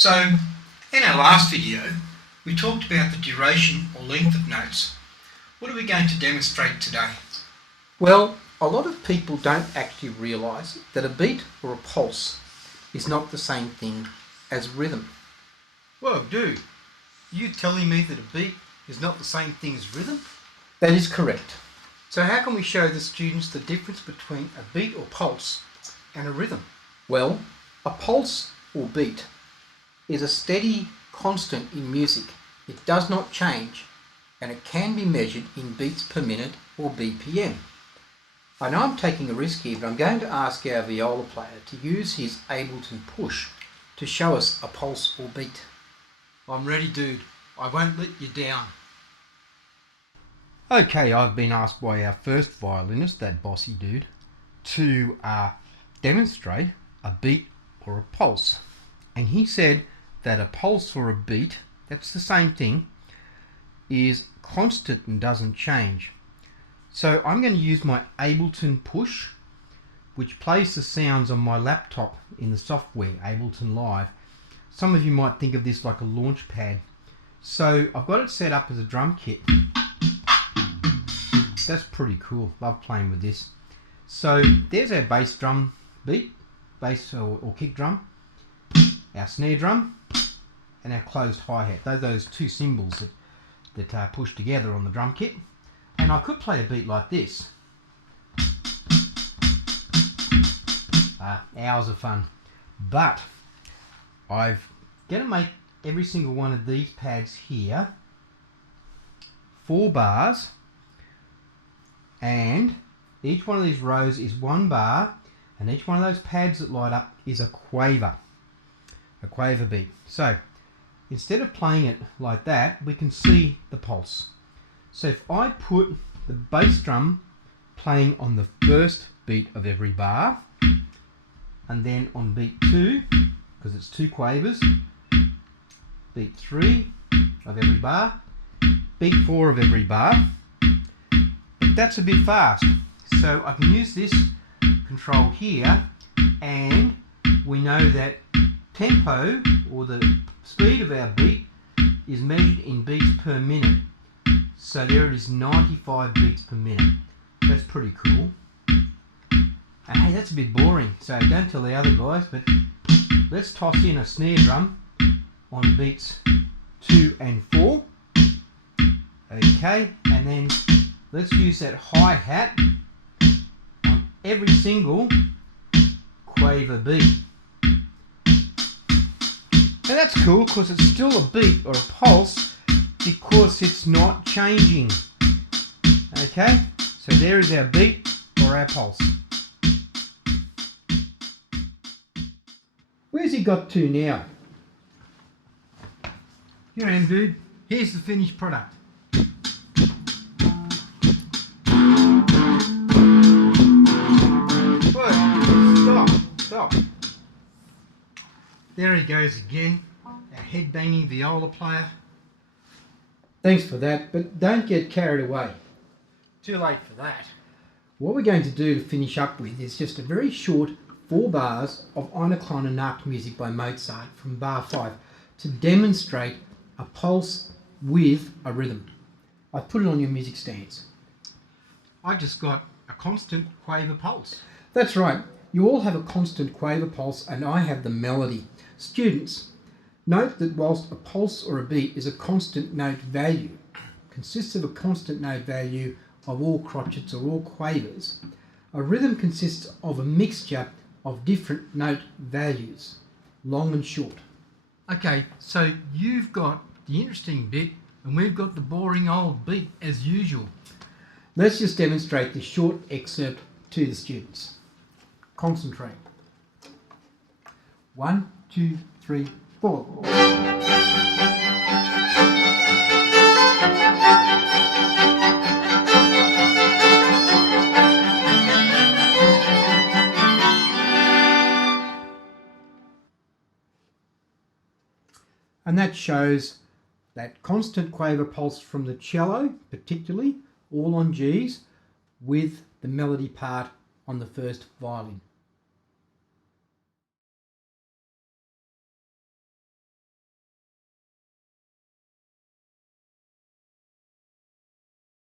So, in our last video, we talked about the duration or length of notes. What are we going to demonstrate today? Well, a lot of people don't actually realise that a beat or a pulse is not the same thing as rhythm. Whoa, dude, you telling me that a beat is not the same thing as rhythm? That is correct. So how can we show the students the difference between a beat or pulse and a rhythm? Well, a pulse or beat is a steady constant in music. It does not change, and it can be measured in beats per minute or BPM. I know I'm taking a risk here, but I'm going to ask our viola player to use his Ableton push to show us a pulse or beat. I'm ready, dude. I won't let you down. Okay, I've been asked by our first violinist, that bossy dude, to demonstrate a beat or a pulse. And he said that a pulse or a beat, that's the same thing, is constant and doesn't change. So I'm going to use my Ableton push, which plays the sounds on my laptop in the software, Ableton Live. Some of you might think of this like a launch pad. So I've got it set up as a drum kit. That's pretty cool. Love playing with this. So there's our bass drum beat, bass or kick drum, our snare drum, and our closed hi-hat. Those two cymbals that are pushed together on the drum kit. And I could play a beat like this. Hours of fun. But I'm going to make every single one of these pads here 4 bars, and each one of these rows is 1 bar, and each one of those pads that light up is a quaver beat. So instead of playing it like that, we can see the pulse. So if I put the bass drum playing on the first beat of every bar, and then on beat 2, because it's 2 quavers, beat 3 of every bar, beat 4 of every bar, but that's a bit fast. So I can use this control here, and we know that tempo, or the speed of our beat, is measured in beats per minute. So there it is, 95 beats per minute. That's pretty cool. And hey, that's a bit boring, so don't tell the other guys, but let's toss in a snare drum on beats 2 and 4. Okay, and then let's use that hi-hat on every single quaver beat. Now that's cool because it's still a beat or a pulse because it's not changing. Okay, so there is our beat or our pulse. Where's he got to now? Here I am, dude. Here's the finished product. Whoa, stop. There he goes again, our head-banging viola player. Thanks for that, but don't get carried away. Too late for that. What we're going to do to finish up with is just a very short 4 bars of Eine Kleine Nachtmusik by Mozart from bar 5 to demonstrate a pulse with a rhythm. I've put it on your music stands. I've just got a constant quaver pulse. That's right. You all have a constant quaver pulse, and I have the melody. Students, note that whilst a pulse or a beat is a constant note value, consists of a constant note value of all crotchets or all quavers, a rhythm consists of a mixture of different note values, long and short. Okay, so you've got the interesting bit and we've got the boring old beat as usual. Let's just demonstrate this short excerpt to the students. Concentrate. 1, 2, 3, 4. And that shows that constant quaver pulse from the cello, particularly, all on G's, with the melody part on the first violin.